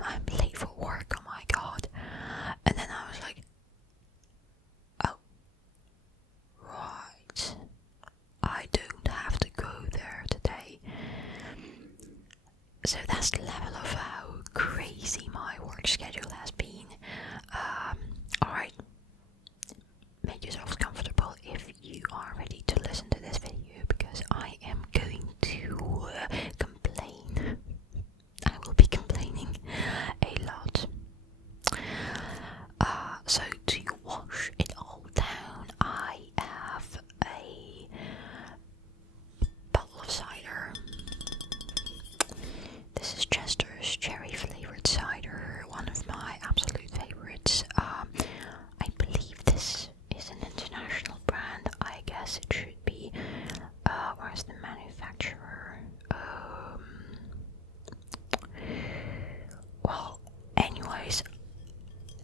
a.m. I'm late for work. Oh my god. And then I was like, oh, right. I don't have to go there today. So that's the level of how crazy my work schedule has been. Alright, make yourselves comfortable if you are ready to listen to this video, because I am going to complain. I will be complaining a lot. So to wash it all down, I have a bottle of cider. This is Chester's cherry flavored cider, one of my absolute favorites. I believe this is an international brand. I guess it should be. Where's the manufacturer? Well, anyways,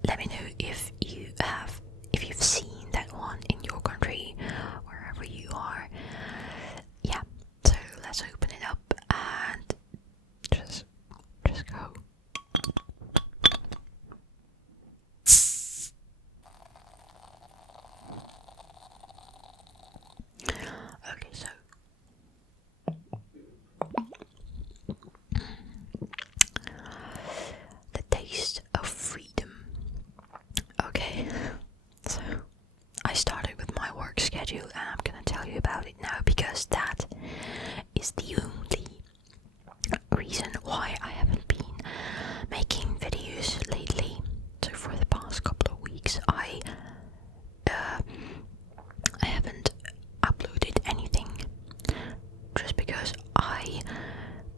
let me know if you've seen that one in your country, wherever you are. Yeah, so let's open it up and just go. Okay, so the taste of freedom. Okay, so I started with my work schedule and I'm gonna tell you about it now, because that is the only reason why I haven't been making videos lately. So for the past couple of weeks I haven't uploaded anything, just because I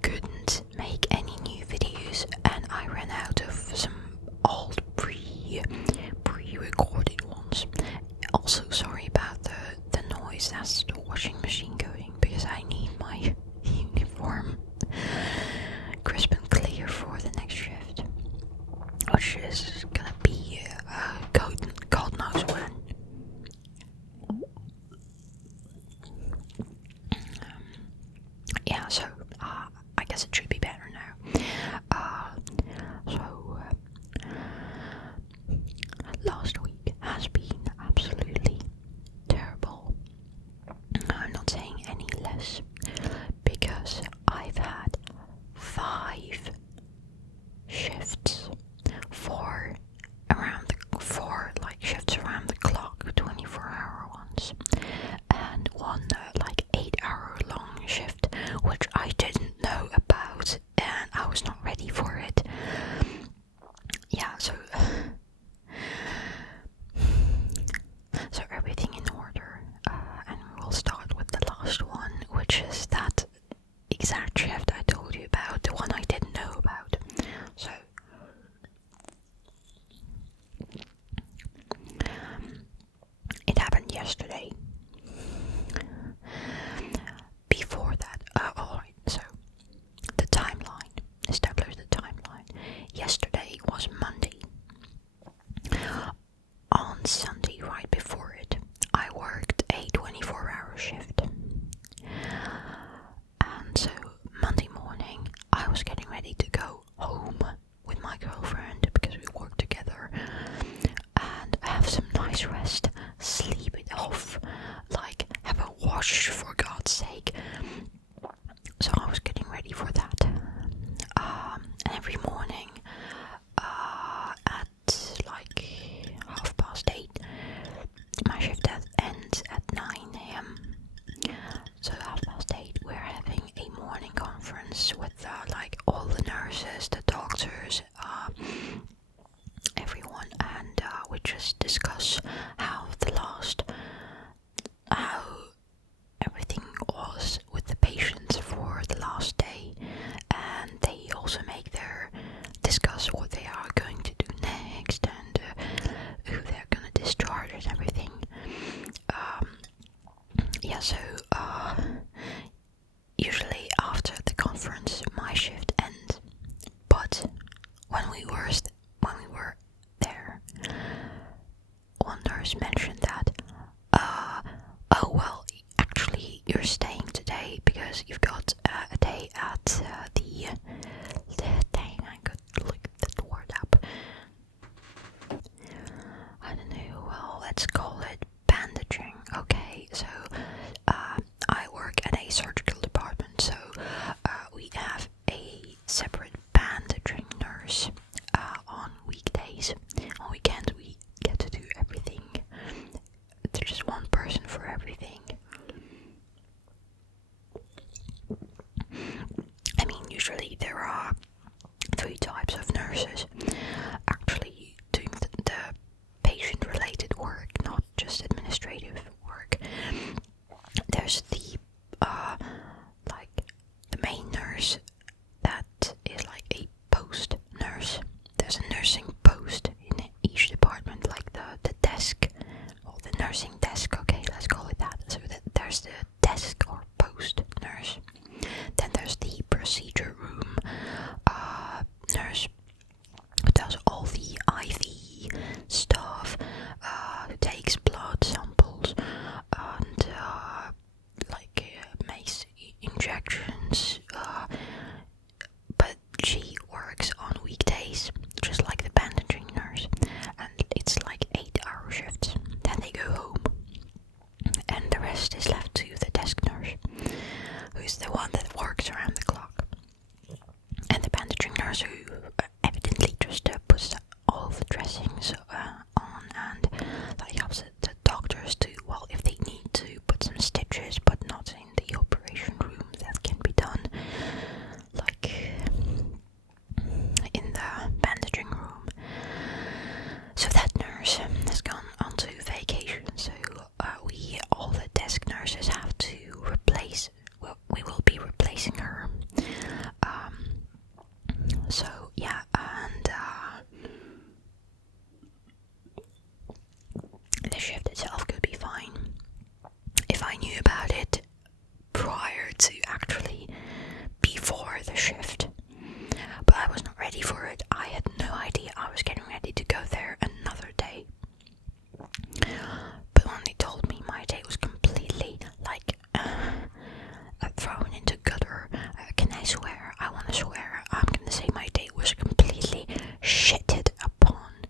couldn't make any new videos and I ran out of some old pre-recorded ones. Also, sorry about the noise. That's the washing machine going, because I need my uniform crisp and clear for the next shift, which is gonna be God knows when. Yeah, so I guess it should be better now. Last week has been absolutely terrible. I'm not saying any less, because I've had 5 shifts, four shifts around the clock, 24-hour ones, and one 8-hour long shift, which I didn't know about and I was not ready for it. Yeah, so everything in order, and we will start with the last one, which is that exact shift I told you about, the one I didn't know about. So it happened yesterday. Before that, alright, so the timeline, establish the timeline. Yesterday was Monday. On Sunday, right before it, I worked a 24-hour shift. And so Monday morning, I was getting ready to go home with my girlfriend, because we work together, and have some nice rest, sleep it off, have a wash for God's sake. So I was getting ready for that. And every morning, at 8:30, my shift ends at 9 a.m. So 8:30, we're having a morning conference with all the nurses, the doctors, everyone, and we just discuss how everything was with the patients for the last day, and they also discuss what they are going to do next, and who they're gonna discharge and everything. Usually after the conference my shift ends, but when we were there, one nurse mentioned that oh well, actually you're staying today because you've got a day at the dang, I could look at the nurse on weekdays. On weekends we get to do everything. There's just one person for everything. I mean, usually there are 3 types of nurses actually doing the patient-related work, not just administrative work. There's the main nurse that is like a post nurse. There's a nursing post in each department, like the desk, or the nursing desk. Okay, let's call it that. So there's the desk or post nurse. Then there's the procedure room nurse who does all the IV stuff, who takes blood samples and makes injections, but she works on weekdays, just like the bandaging nurse, and it's like 8-hour shifts. Then they go home, and the rest is left to the desk nurse, who's the one that works around the clock, and the bandaging nurse who evidently just puts all the dressings on and helps the doctors to, well, if they need to put some stitches, but not in the operation room, that can be done in the bandaging room. So that nurse has gone onto vacation, so all the desk nurses have to replace, well, we will be replacing her. So yeah, and the shift itself could be fine if I knew about it prior to actually before the shift. But I was not ready for it. I had no idea I was getting ready to go there another day. But when they told me my day was completely thrown into gutter, can I swear? I want to swear. I'm gonna say my day was completely shitted upon.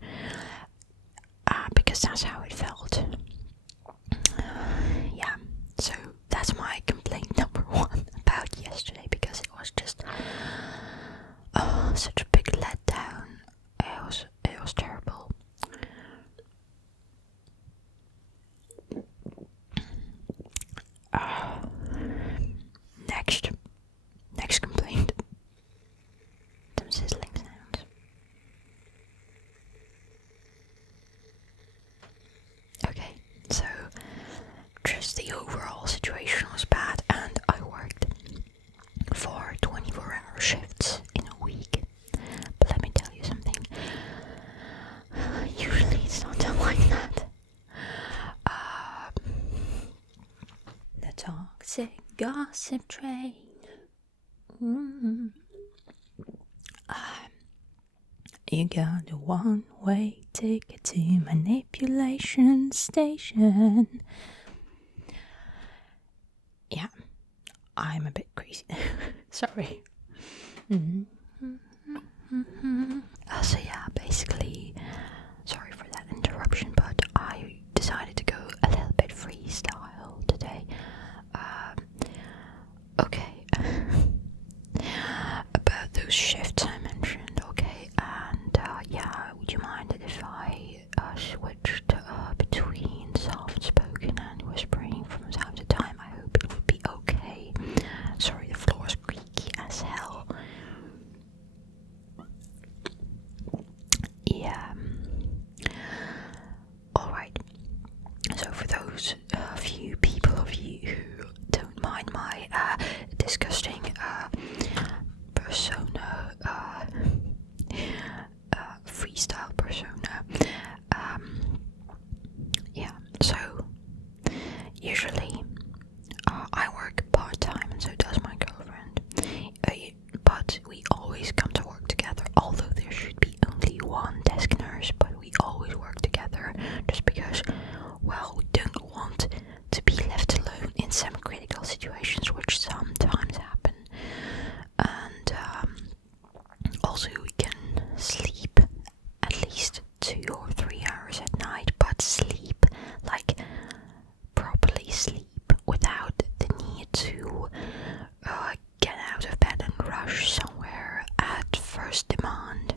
Because that's how it felt. Yeah, so that's my complaint number 1 about yesterday, because it was just such a big letdown. It was terrible. Next complaint. Some sizzling sounds. Okay, so just the overall situation was bad, and I worked for 24-hour shifts in a week. But let me tell you something. Usually it's not done like that. The toxic gossip train. You got a one-way ticket to manipulation station. Yeah, I'm a bit crazy. Sorry. So yeah, basically, sorry for that interruption, but I decided to go a little bit freestyle today. Okay. About those shifts I mentioned, okay, and yeah, would you mind if I switched between soft-spoken and whispering from time to time? I hope it would be okay. Sorry, the floor is creaky as hell. Yeah. Alright. So for those few people of you who don't mind my disgusting persona, freestyle persona, yeah, so usually I work part-time, and so does my girlfriend, but we always come to work together, although there should be only one desk nurse, but we always work together, just because, well, we don't want to be left alone in some critical situations, which sometimes happen, and also we can sleep at least 2 or 3 hours at night, but sleep, properly sleep, without the need to get out of bed and rush somewhere at first demand.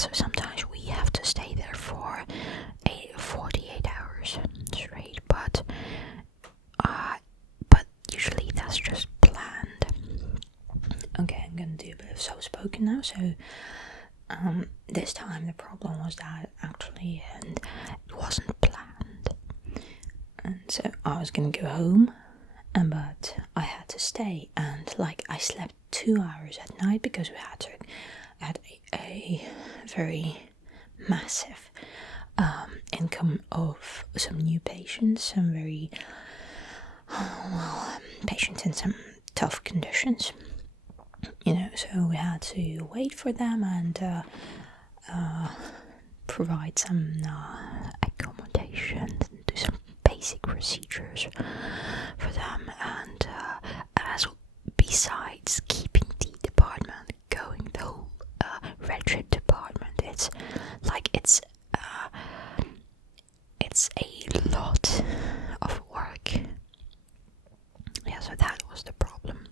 so sometimes we have to stay there for 48 hours straight, but usually that's just planned. Okay, I'm gonna do a bit of soft-spoken now. So this time the problem was that actually it wasn't planned, and so I was gonna go home, but I had to stay, and like I slept 2 hours at night because we had a very massive income of some new patients, some very patients in some tough conditions, so we had to wait for them and provide some accommodation, do some basic procedures for them, and as besides keeping the department going, the whole retreat department, it's a lot of work. Yeah, so that was the problem.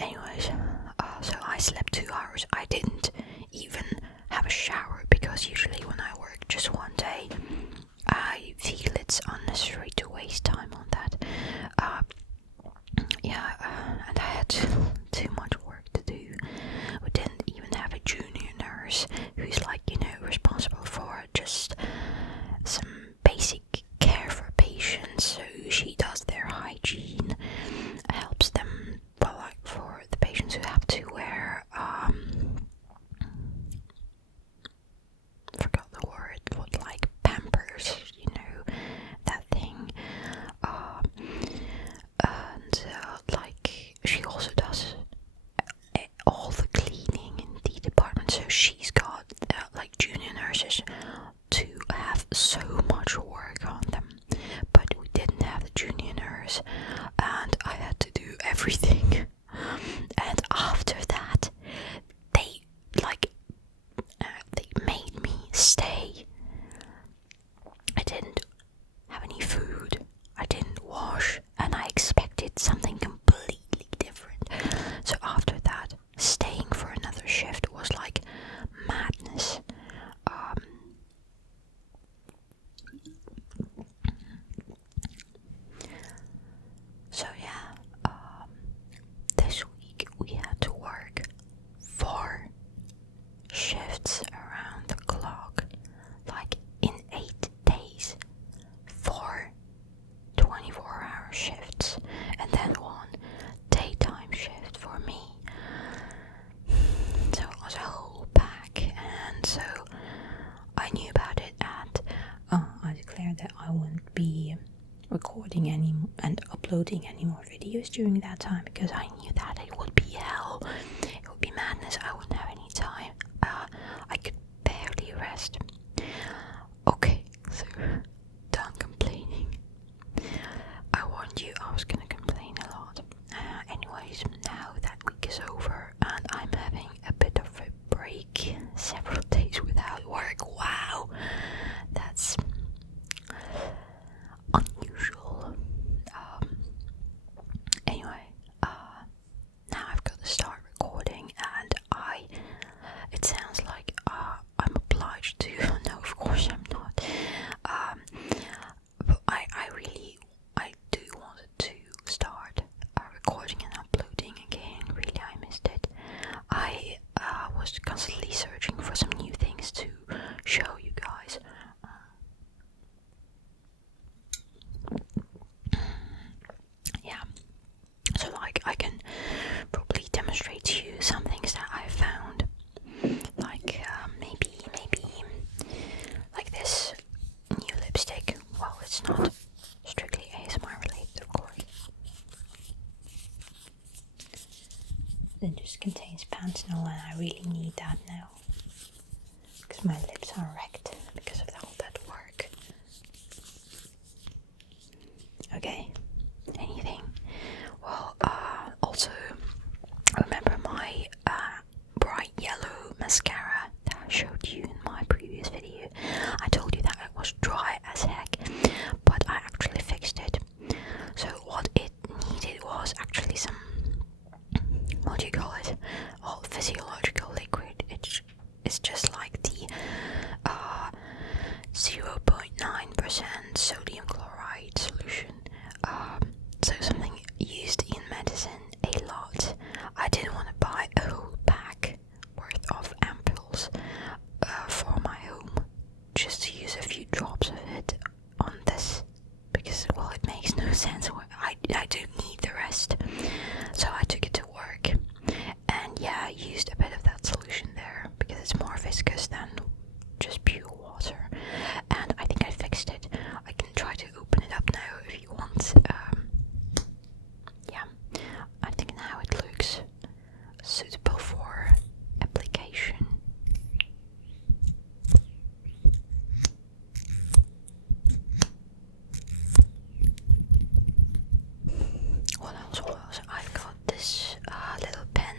Anyways, so I slept 2 hours. I didn't even have a shower because usually when I work just one day, I feel it's unnecessary to waste time on that. And I had too much work to do. We didn't even have a junior nurse who's responsible for just some basic care for patients. So she does their hygiene, helps them, for the patients who have to wear forgot the word, pampers, that thing. And she also does all the cleaning in the department, so she's got junior nurses to have so much work on them, but we didn't have the junior nurse, and I had to do everything. And after that, they made me stay. I didn't have any food, I didn't wash, and I expected something completely different. So after that, staying for another shift was like madness. So yeah, this week we had to work 4 shifts around the clock, in 8 days, 4 24-hour shifts, and then 1 daytime shift for me. So it was a whole pack, and so I knew about it, and I declared that I wouldn't be recording and uploading any more videos during that time, because I knew that it would be hell, it would be madness. I wouldn't have any time. I could barely rest. Okay, so done complaining. I warned you I was gonna complain a lot. Anyways, now that week is over and I'm having a bit of a break, several days without work. Wow, that's unusual. Anyway, now I've got to start recording, and it sounds like I'm obliged to. No, of course I'm 10% sodium chloride solution. So something used in medicine a lot. I didn't want to buy a whole pack worth of ampoules for my home, just to use a few drops of it on this, because, well, it makes no sense. I don't need the rest. So I took it to work, and yeah, I used a bit of that solution there because it's more viscous than just pure water, and I think I fixed it. I can try to open it up now if you want. Yeah, I think now it looks suitable for application. What else? I've got this little pen.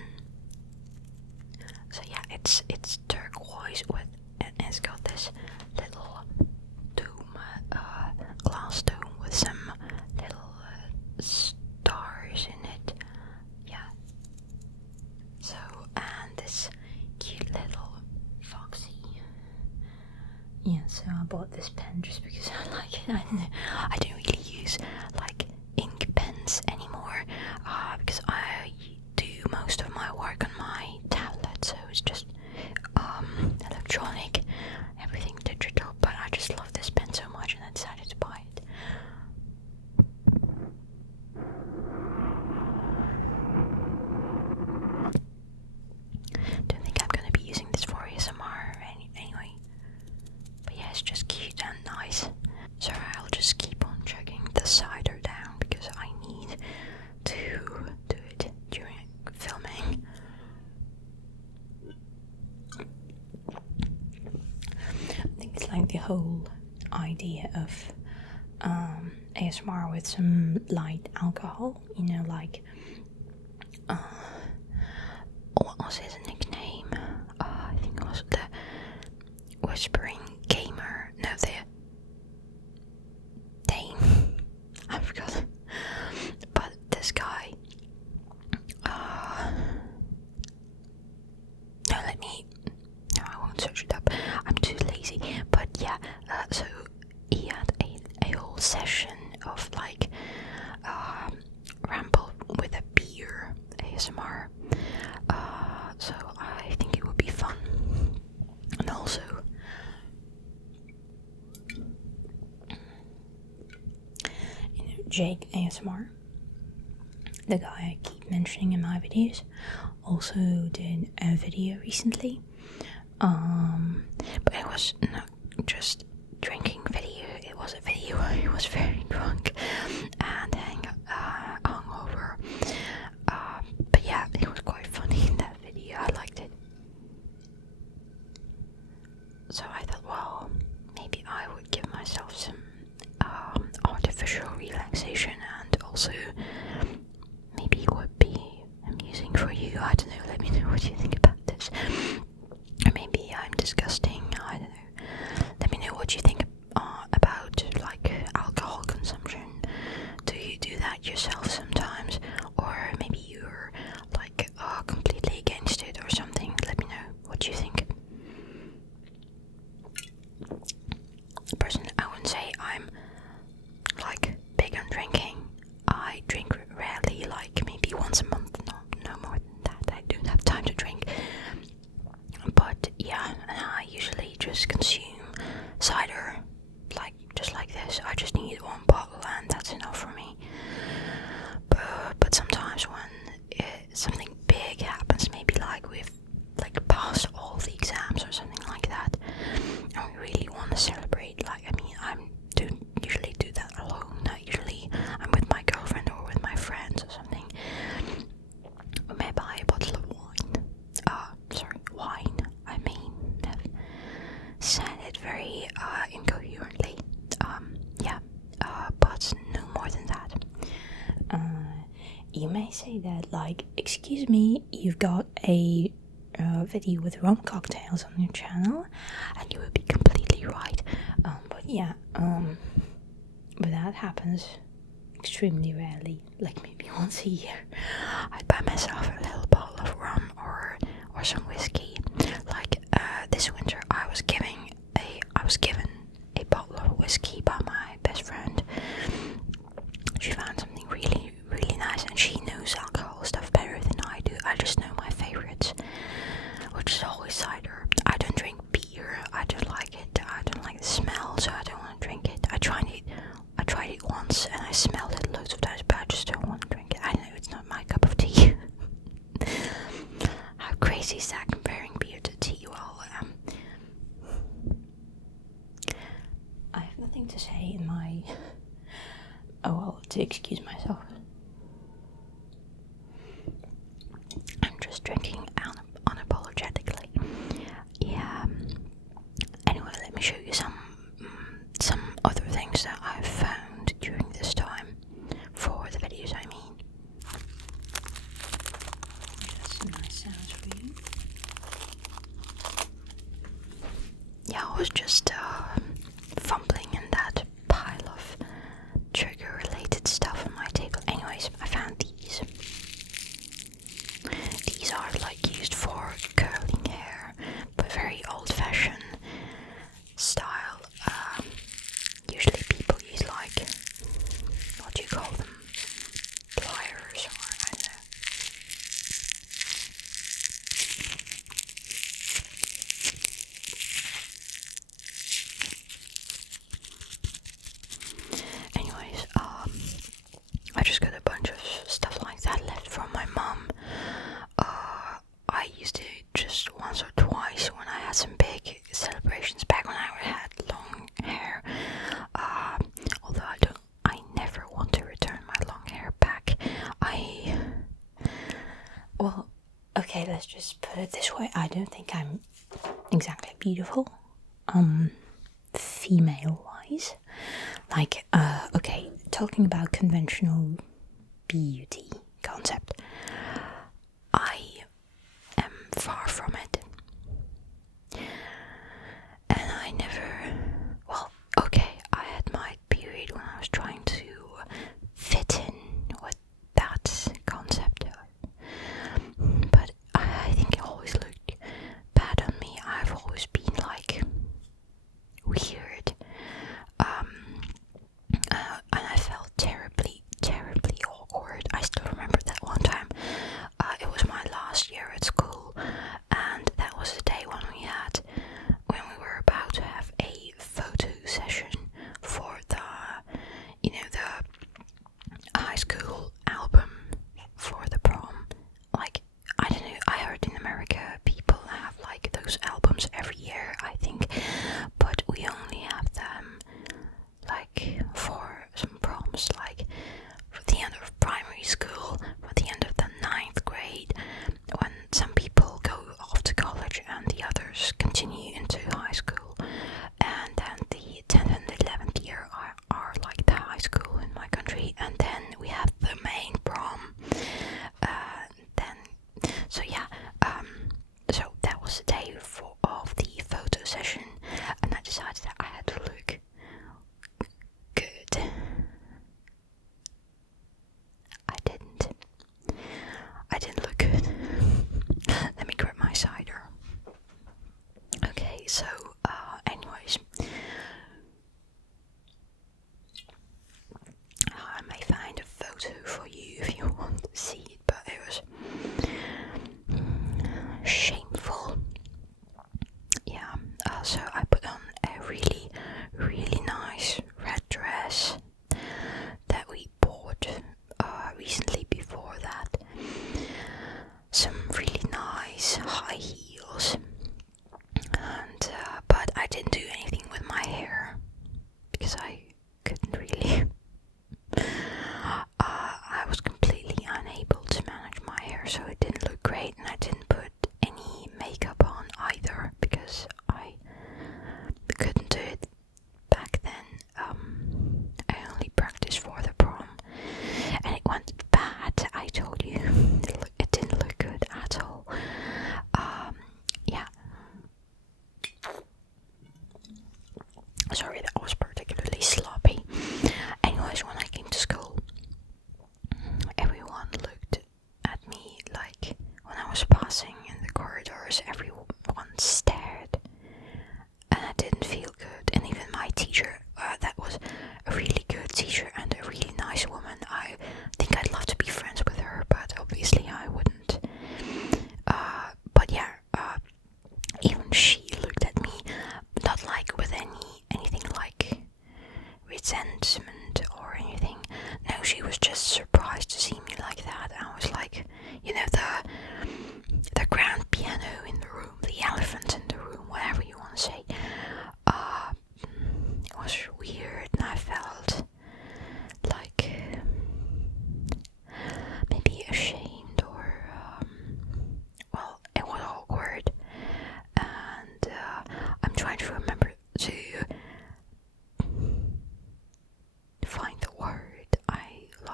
So yeah, it's turquoise with, and it's got this little dome, glass dome with some little stars in it. Yeah. So, and this cute little foxy. Yeah, so I bought this pen just because I like it. I don't really use like ink pens anymore, because I do most of my work on my tablet, so it's just electronic, everything digital. But I just love this pen so much, and I decided to buy it. Don't think I'm gonna be using this for ASMR anyway. But yeah, it's just cute and nice. So I'll just keep on chugging the cider down because I need to do it during filming. I think it's like the whole idea of ASMR with some light alcohol, you know, like what was his nickname? I think it was the Whispering Gamer. No, the Dane. I forgot. But this guy. No, I won't search it up. I'm too lazy. But yeah, so he had a whole session of like Ramble with a beer ASMR. So I think it would be fun. And also, you know, Jake ASMR, the guy I keep mentioning in my videos, also did a video recently. But it was not just drinking video, it was a video where he was very drunk and hungover. But yeah, it was quite funny in that video. I liked it. So I thought, well, maybe I would give myself some artificial relaxation, and also maybe it would be amusing for you. I don't know, let me know what you think about this. Or maybe I'm disgusting, I don't know. Let me know what you think about like alcohol consumption. Do you do that yourself sometimes? Or maybe you're like completely against it or something. Let me know what you think. Personally, I wouldn't say I'm like big on drinking. I drink rarely, like maybe once a month, no more than that. I don't have time to drink. But yeah, and I usually just consume cider, like just like this. I just need one bottle and that's enough for me. But sometimes when something big happens, maybe like we've like passed all the exams or something like that, and we really want to celebrate. Like, I mean, I don't usually do that alone. Usually I'm with my girlfriend or with my friends or something. We may buy a bottle of wine. Wine. I may have said it very incoherently. But no more than that. You may say that, like, excuse me, you've got a video with rum cocktails on your channel, and you would be completely right. But yeah, but that happens extremely rarely, like maybe once a year. I'd buy myself a little bottle of rum or some whiskey. Like this winter, I was given a bottle of whiskey by something to say in my... Oh, well, to excuse myself. I'm just drinking unapologetically. Yeah. Anyway, let me show you some other things that I've found during this time for the videos, I mean. That's some nice sounds for you. Yeah, I was just fumbling in that pile of trigger-related stuff on my table. Anyways, I found these. These are like used for curling hair, but very old-fashioned style. Usually people use like, what do you call them? Pliers, or I don't know. Anyways, I just got a bunch of stuff like that left from my mum. I used it just once or twice when I had some big celebrations back when I had long hair. Although I never want to return my long hair back. Well, okay, let's just put it this way. I don't think I'm exactly beautiful, female-wise. Like, okay, talking about conventional beauty concept, I am far from it. And I never, well, okay, I had my period when I was trying to fit in with that concept, but I think it always looked bad on me. I've always been like weird, and I felt terribly awkward. I still remember that one time. It was my last year at school, and that was the day when we were about to have a photo session for the high school album for the prom. Like, I don't know, I heard in America people have like those albums every year, I think, but we only have them like for some proms, like for the end of primary school, for the end of the 9th grade, when some people go off to college and the others continue into high school, and then the 10th and 11th year are like the high school in my country, and then we have the main prom. So that was the day of the photo session, and I decided that I had to look good. I didn't look good. Let me grab my cider. Okay, so anyways, I may find a photo for you if you want to see it, but it was shameful. Yeah, so I put on a really nice red dress that we bought recently. Before that, some really nice high heels, and but I didn't do anything with my hair because I couldn't really. I was completely unable to manage my hair, so it didn't look great, and I didn't put any makeup on either because I couldn't do it back then. I only practiced for the prom, and it went bad. I told you, it didn't look good at all. Yeah. Sorry, that was particularly sloppy. Anyways, when I came to school, everyone looked at me like when I was passing in the corridors, everyone stared, and I didn't feel good. And even my teacher, that was a really good teacher and a really nice woman. I think I'd love to be friends with her, but obviously I wouldn't. But yeah, even she looked at me, not like with anything like resentment or anything. No, she was just surprised to see me like that. I was like, the grand piano in the room, the elephant in the room, whatever you want to say. It was weird.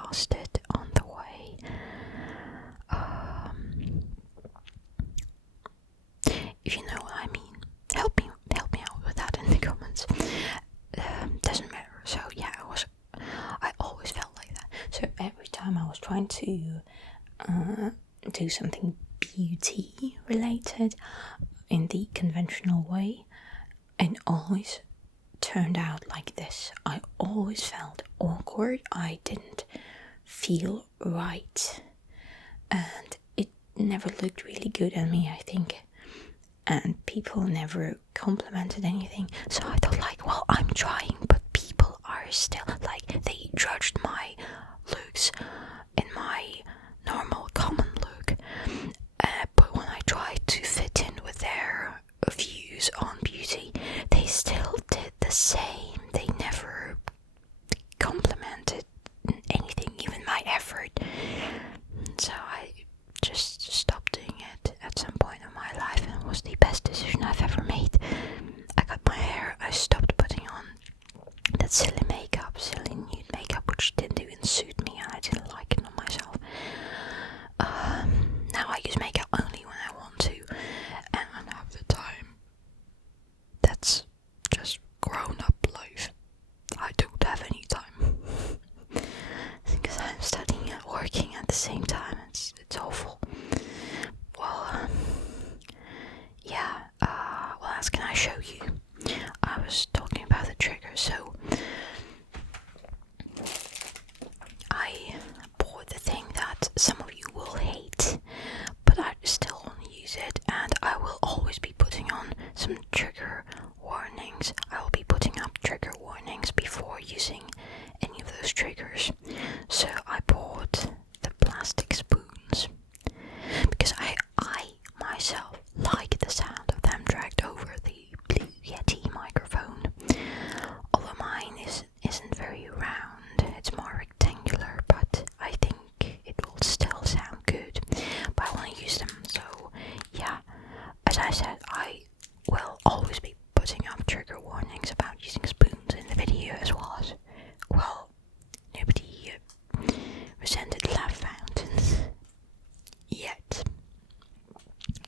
lost it on the way. If you know what I mean, help me out with that in the comments. Doesn't matter. So yeah, I always felt like that. So every time I was trying to do something beauty related in the conventional way, it always turned out like this. I always felt awkward. I didn't feel right, and it never looked really good on me, I think. And people never complimented anything. So I thought, like, well, I'm trying, but people are still like, they judged my looks in my normal common look. But when I tried to fit in with their views on beauty, they still did the same. They never complimented anything, even my effort. So I just stopped doing it at some point in my life, and it was the best decision I've ever made. I cut my hair, I stopped putting on that silly nude makeup, which didn't even suit me, and I didn't like it on myself. Now I use makeup only when I want to, and when I have the time. That's just grown-up life. I don't have any time. Because I'm studying and working at the same time. It's awful. Well, yeah, what else can I show you? I was talking about the trigger, so I bought the thing that some of you will hate, but I still want to use it, and I will always be putting on some trigger warnings. I will be putting up trigger warnings before using any of those triggers. So I bought the plastic spoons because I myself like the sound of them dragged over the Blue Yeti microphone. Although mine isn't very round, it's more rectangular, but I think it will still sound good. But I want to use them, so yeah. As I said, I will always be putting up trigger warnings about using spoons in the video, as well as, well, nobody resented laugh fountains yet.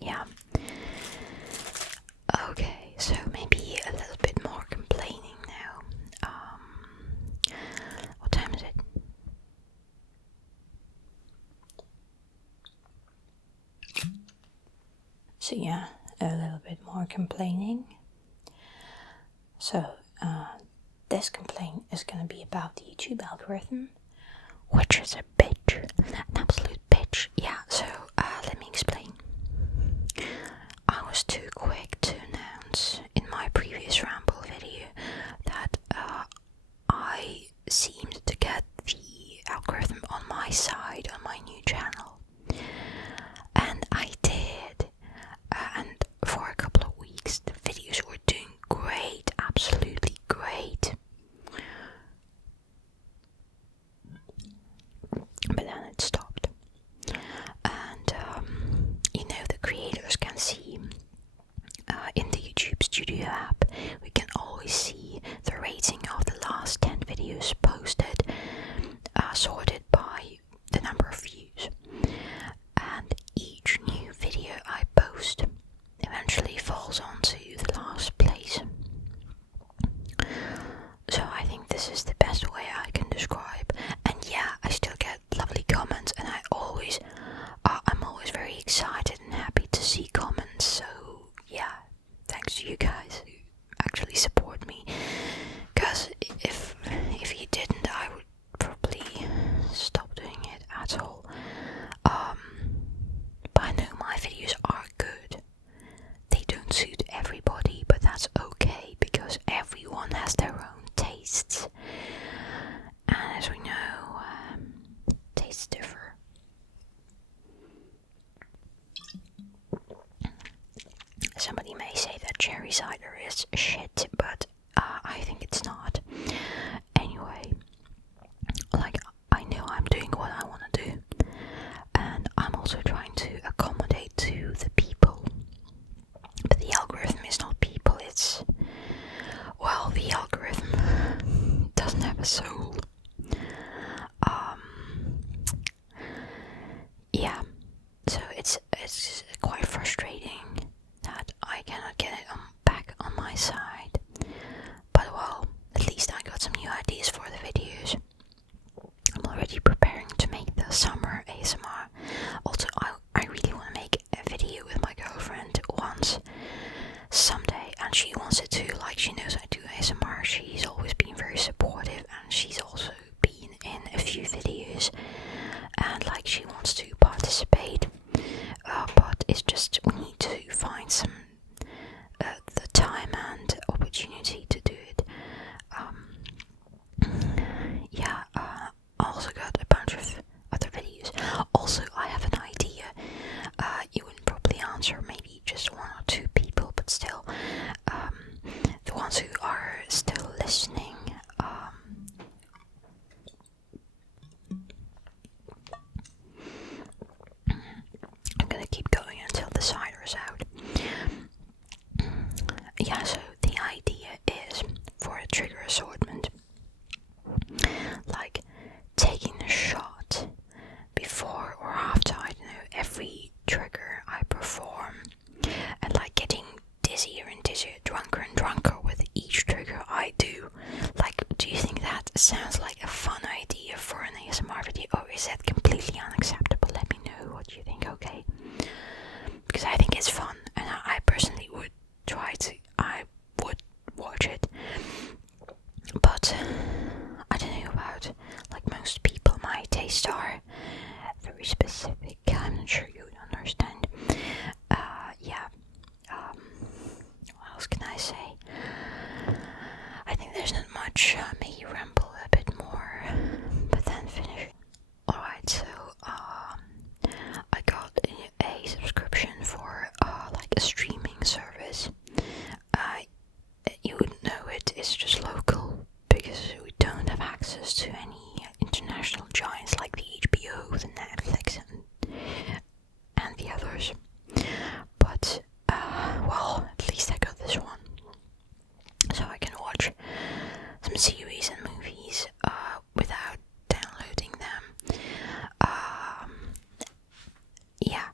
Yeah. Okay, so maybe a little bit more complaining now. What time is it? So yeah, a little bit more complaining. So this complaint is going to be about the YouTube algorithm, which is a bitch, an absolute bitch. Yeah, so let me explain. I was too quick to announce in my previous Ramble video that I seemed to get the algorithm on my side on my new channel. And I did. And for a couple of weeks the videos were doing great, absolutely great. But then it stopped. And the creators can see in the YouTube Studio app, we can always see the rating of the last 10 videos posted, sorted by the number of views. And each new video I post eventually falls onto the last place. So I think this is the best way I can describe. And yeah, I still get lovely comments, and I'm always very excited and happy to see comments. So yeah, thanks to you guys who actually support me. Because if you didn't, I would probably stop doing it at all. But I know my videos are good. They don't suit everybody, but that's okay, because everyone has their own tastes. And as we know, tastes differ. Somebody may say that cherry cider is shit, but I think it's not. Anyway, I know I'm doing what I want to do, and I'm also trying to accommodate to the people. But the algorithm is not people, the algorithm doesn't have a soul. sounds like a fun idea for an ASMR video, or is that completely unacceptable? Let me know what you think, okay? Because I think it's fun, and I personally would I would watch it. But I don't know about, like, most people, my tastes are very specific. I'm not sure you would understand. Yeah. What else can I say? I think there's not much. Maybe ramble a bit more, but then finish. Alright, so I got a subscription for like a streaming service. You would know it's just local because we don't have access to any international giants like the HBO, the Netflix, and the others. But well, at least I got this one, so I can watch some series and movies without downloading them. Yeah,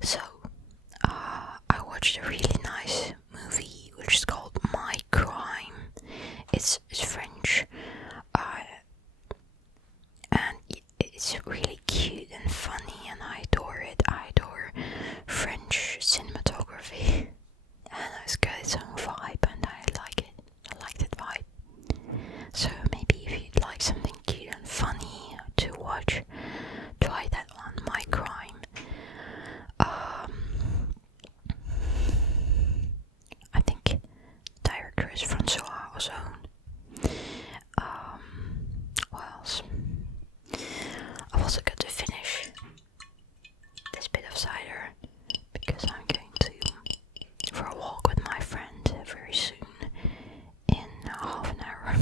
so I watched a really nice movie which is called My Crime. It's French, and it's really cute and funny, and I adore it. I adore French cinematography, and it's got its own vibe, and I like it. I like that vibe. So maybe if you'd like something cute and funny to watch, try that one, My Crime. I think director is Francois Ozone. What else? I've also got to finish this bit of cider because I'm going to for a walk with my friend very soon in half an hour.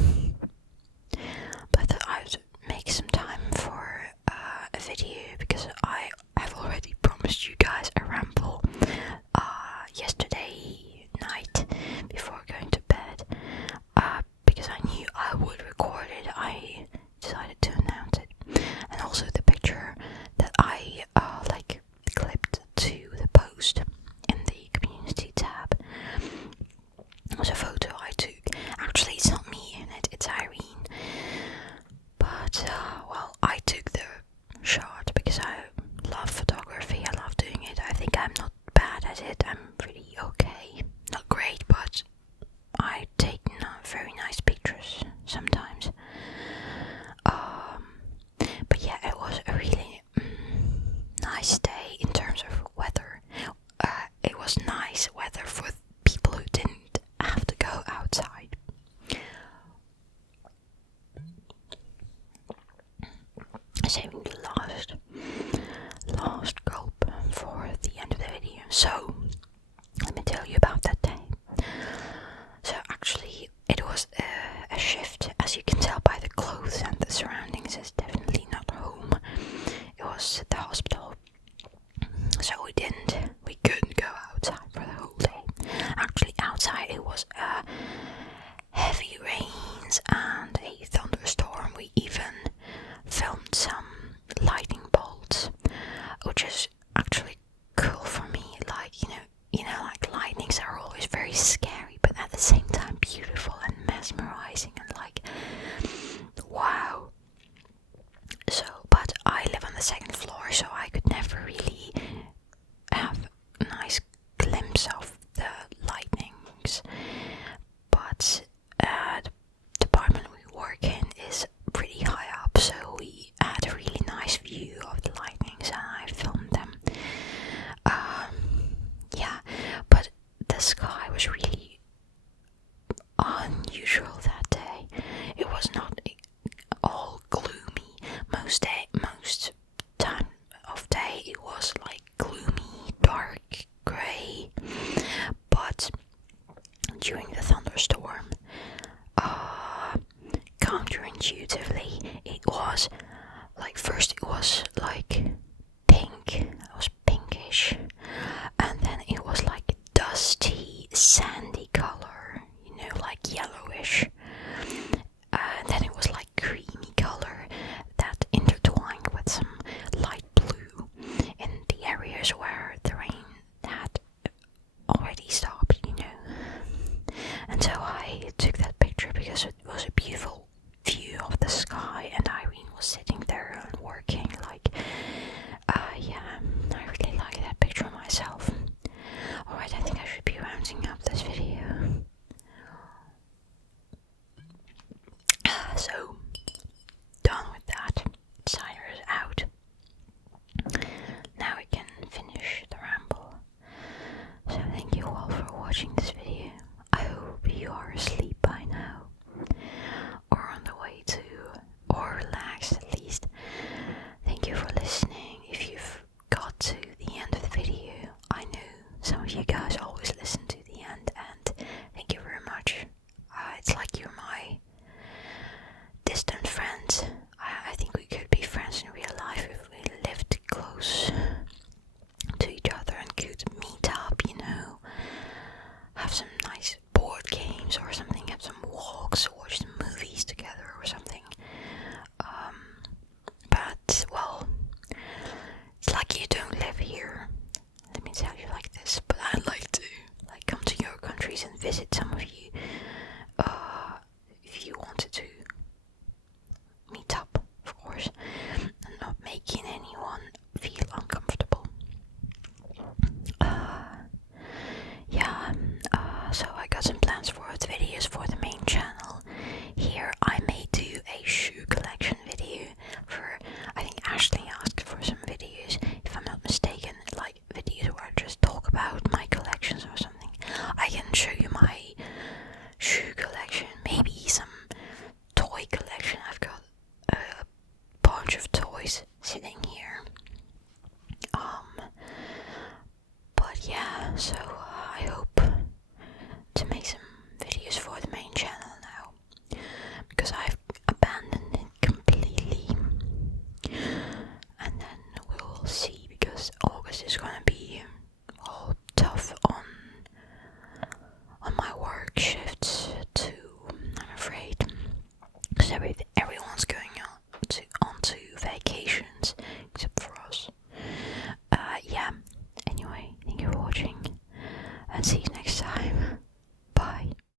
But I thought I would make some time for a video because I have already promised you guys a ramble yesterday night before going to bed. Because I knew I would record it, I decided to announce it. And also the picture that I like clipped to the post in the community tab was a photo I took. Actually, it's not me in it, it's Irene. But well, I took the shot because I love photography. I love doing it. I think I'm not bad at it. I'm pretty okay. Not great, but I take very nice pictures sometimes. But yeah, it was a really nice day in terms of weather. It was nice weather for people who didn't have to go outside. Saving the last gulp for the end of the video. So let me tell you about that day. So actually it was a shift, as you can tell by the clothes and the surroundings. It's definitely not home. It was at the hospital. So we couldn't go outside for the whole day. Actually outside it was heavy rains and a thunderstorm. We even filmed some lightning bolts, which is actually cool for me. Like, you know, like lightnings are always very scary, but at the same time beautiful and mesmerizing and like, wow. So, but I live on the second floor, so I could never really have a nice glimpse of the lightnings. But the department we work in is pretty high up, so we had a really nice view of the lightnings and I filmed them. Yeah, but the sky was really unusual that day. It was not all gloomy. Most time of day it was like gloomy, dark, grey. But during the thunderstorm, counterintuitively, it was like, first it was like pink, it was pinkish, and then it was like dusty, sandy color, you know, like yellowish, and then it was like creamy color that intertwined with some light blue in the areas where the rain had already stopped, you know. And so I took that picture because it was a beautiful view of the ass home.